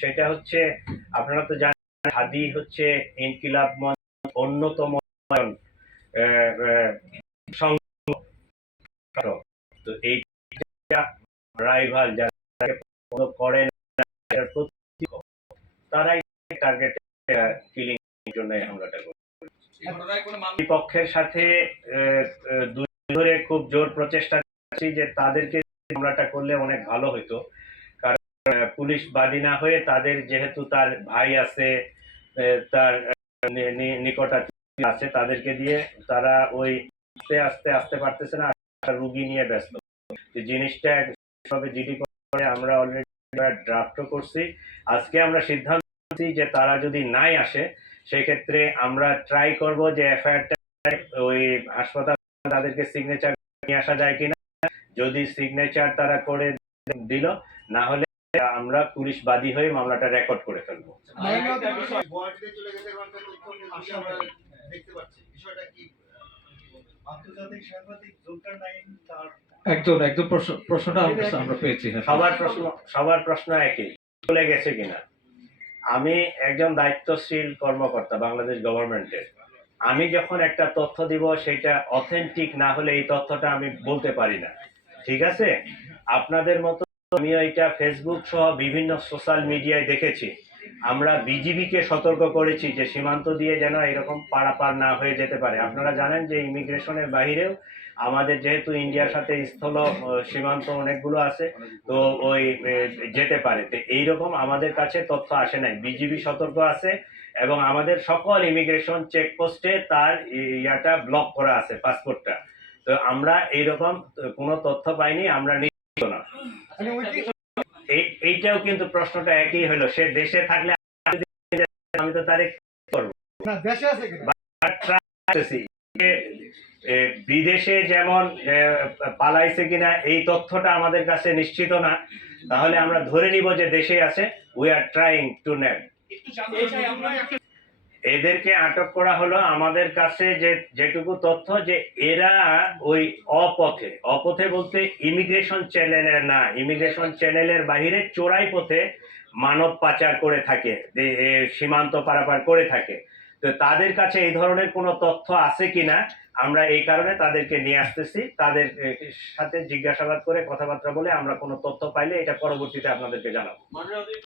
সেটা হচ্ছে, আপনারা তো জানেন হাদি হচ্ছে ইনকিলাব মঞ্চ অন্যতম আহ, আহ, সংগঠন। তো এইটা রাইভাল যারা ফলো করেন তারাই টার্গেট কিলিং এর জন্য এই হামলাটা করে। পক্ষের সাথে দুই ধরে খুব জোর প্রচেষ্টা করছি যে তাদেরকে হামলাটা করলে অনেক ভালো হতো, কারণ পুলিশ বাদী না হয়ে তাদের যেহেতু তার ভাই আছে, তার নিকটাত্মীয় আছে, তাদেরকে দিয়ে তারা ওই আস্তে আস্তে আসতে পারতেছে না, রুগী নিয়ে ব্যস্ত। জিনিসটা জিডি করে আমরা অলরেডি ড্রাফটও করছি। আজকে আমরা সিদ্ধান্ত নিচ্ছি যে তারা যদি নাই আসে সেক্ষেত্রে আমরা ট্রাই করব যে এফআইআরটা ওই হাসপাতাল তাদেরকে সিগনেচার নিয়ে আসা যায় কিনা। যদি সিগনেচার তারা করে দিল, না হলে আমরা পুলিশ বাদী হয়ে মামলাটা রেকর্ড করে ফেলবো। একদম প্রশ্নটা আমরা পেয়েছি। সবার প্রশ্ন একই, চলে গেছে কিনা। আমি একজন দায়িত্বশীল কর্মকর্তা বাংলাদেশ গভর্নমেন্টের। আমি যখন একটা তথ্য দিব সেটা অথেন্টিক না হলে এই তথ্যটা আমি বলতে পারি না, ঠিক আছে? আপনাদের মতো আমিও এটা ফেসবুক সহ বিভিন্ন সোশ্যাল মিডিয়ায় দেখেছি। আমরা বিজিবিকে সতর্ক করেছি যে সীমান্ত দিয়ে যেন এরকম পারাপার না হয়ে যেতে পারে। আপনারা জানেন যে ইমিগ্রেশনের বাহিরেও আমাদের যেহেতু ইন্ডিয়ার সাথে স্থল সীমান্ত অনেকগুলো আছে, তো ওই যেতে পারে। তো এইরকম আমাদের কাছে তথ্য আসে নাই, বিজিবি সতর্ক আছে এবং আমাদের সকল ইমিগ্রেশন চেকপোস্টে তার ইয়াটা ব্লক করা আছে, পাসপোর্টটা। তো আমরা এইরকম কোনো তথ্য পাইনি, আমরা নিশ্চিত না। এইটাও কিন্তু প্রশ্নটা একই হলো, সে দেশে থাকলে আমি তো তারিখ করবো না, দেশে আছে বিদেশে যেমন পালাইছে কিনা এই তথ্যটা আমাদের কাছে নিশ্চিত না, তাহলে আমরা ধরে নিব যে দেশে আছে। We are trying to name. এদেরকে আটক করা হলো আমাদের কাছে যেটুকু তথ্য, যে এরা ওই অপথে বলতে ইমিগ্রেশন চ্যানেলের না, ইমিগ্রেশন চ্যানেলের বাহিরে চোরাই পথে মানব পাচার করে থাকে, সীমান্ত পারাপার করে থাকে। তো তাদের কাছে এই ধরনের কোনো তথ্য আছে কিনা আমরা এই কারণে তাদেরকে নিয়ে আসতেছি। তাদের সাথে জিজ্ঞাসাবাদ করে কথাবার্তা বলে আমরা কোনো তথ্য পাইলে এটা পরবর্তীতে আপনাদেরকে জানাবো।